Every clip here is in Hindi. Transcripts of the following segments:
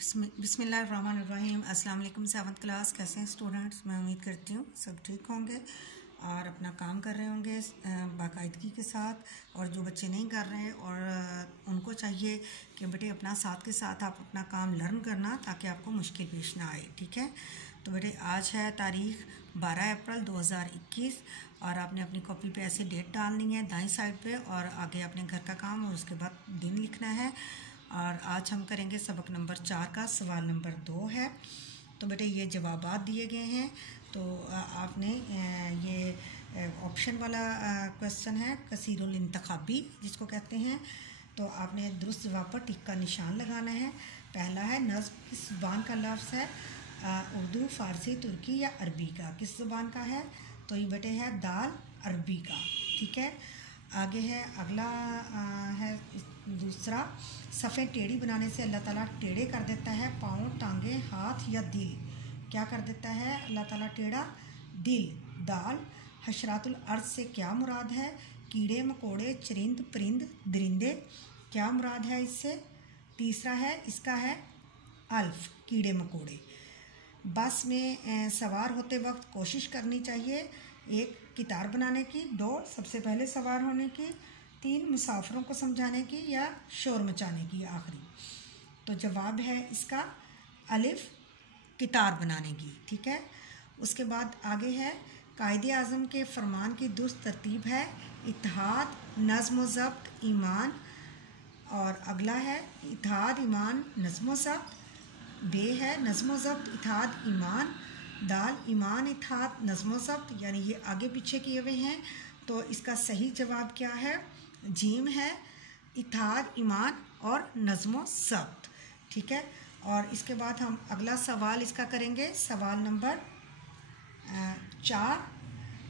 बिस्मिल्लाहिर्रहमानिर्रहीम। अस्सलाम वालेकुम। 7th क्लास, कैसे हैं स्टूडेंट्स? मैं उम्मीद करती हूँ सब ठीक होंगे और अपना काम कर रहे होंगे बाकायदगी के साथ। और जो बच्चे नहीं कर रहे हैं और उनको चाहिए कि बेटे अपना साथ के साथ आप अपना काम लर्न करना ताकि आपको मुश्किल पेश ना आए। ठीक है, तो बेटे आज है तारीख़ 12 अप्रैल 2021 और आपने अपनी कॉपी पे ऐसे डेट डालनी है दाईं साइड पे और आगे अपने घर का काम और उसके बाद दिन लिखना है। और आज हम करेंगे सबक नंबर 4 का सवाल नंबर 2 है। तो बेटे ये जवाबात दिए गए हैं, तो आपने ये ऑप्शन वाला क्वेश्चन है कसीरुल इंतखाबी जिसको कहते हैं। तो आपने दुरुस्त जवाब पर टिक का निशान लगाना है। पहला है नज़्म किस ज़ुबान का लफ्ज़ है? उर्दू, फ़ारसी, तुर्की या अरबी का? किस ज़ुबान का है? तो ये बेटे है दाल अरबी का। ठीक है, आगे है अगला है दूसरा, सफ़े टेढ़ी बनाने से अल्लाह ताला टेढ़े कर देता है पाँव, टांगे, हाथ या दिल? क्या कर देता है अल्लाह ताला टेढ़ा? दिल। दाल। हशरातुल अर्ज़ से क्या मुराद है? कीड़े मकोड़े, चरिंद परिंद दरिंदे। क्या मुराद है इससे? तीसरा है इसका है अल्फ, कीड़े मकोड़े। बस में सवार होते वक्त कोशिश करनी चाहिए 1 कितार बनाने की, 2 सबसे पहले सवार होने की, 3 मुसाफिरों को समझाने की या शोर मचाने की आखिरी। तो जवाब है इसका अलिफ, कितार बनाने की। ठीक है, उसके बाद आगे है कायदे आज़म के फरमान की दुरुस्त तरतीब है इत्तेहाद, नज़्म व ज़ब्त, ईमान। और अगला है इत्तेहाद, ईमान, नज़्म व ज़ब्त। बे है नज़्म व ज़ब्त, इत्तेहाद, ईमान। दाल ईमान, इत्तेहाद, नज़्म व ज़ब्त, यानी ये आगे पीछे किए हुए हैं। तो इसका सही जवाब क्या है? जीम है, इत्तेहाद, ईमान और नज़्म व ज़ब्त। ठीक है, और इसके बाद हम अगला सवाल इसका करेंगे सवाल नंबर 4,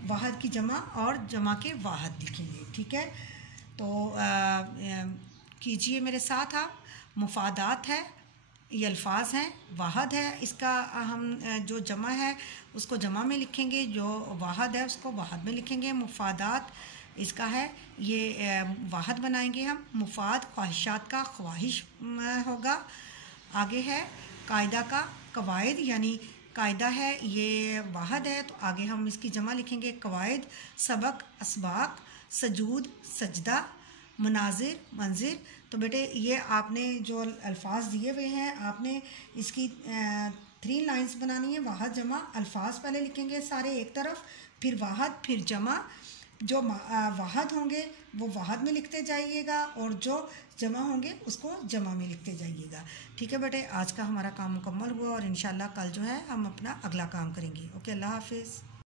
वाहद की जमा और जमा के वाहद लिखेंगे। ठीक है, तो कीजिए मेरे साथ आप। मुफादात है, ये अल्फाज हैं। वाहद है, इसका हम जो जमा है उसको जमा में लिखेंगे, जो वाहद है उसको वाहद में लिखेंगे। मुफादात इसका है, ये वाहद बनाएंगे हम। मुफाद ख्वाहिशात का ख्वाहिश होगा। आगे है कायदा का कवायद, यानी कायदा है ये वाहद है, तो आगे हम इसकी जमा लिखेंगे कवायद। सबक असबाक, सजूद सजदा, मनाजिर मंजिर। तो बेटे ये आपने जो अल्फाज दिए हुए हैं आपने इसकी 3 लाइंस बनानी है। वाहद जमा, अल्फाज पहले लिखेंगे सारे एक तरफ, फिर वाहद, फिर जमा। जो वाहद होंगे वो वाहद में लिखते जाइएगा और जो जमा होंगे उसको जमा में लिखते जाइएगा। ठीक है बेटे, आज का हमारा काम मुकम्मल हुआ और इंशाल्लाह कल जो है हम अपना अगला काम करेंगे। ओके, अल्लाह हाफिज़।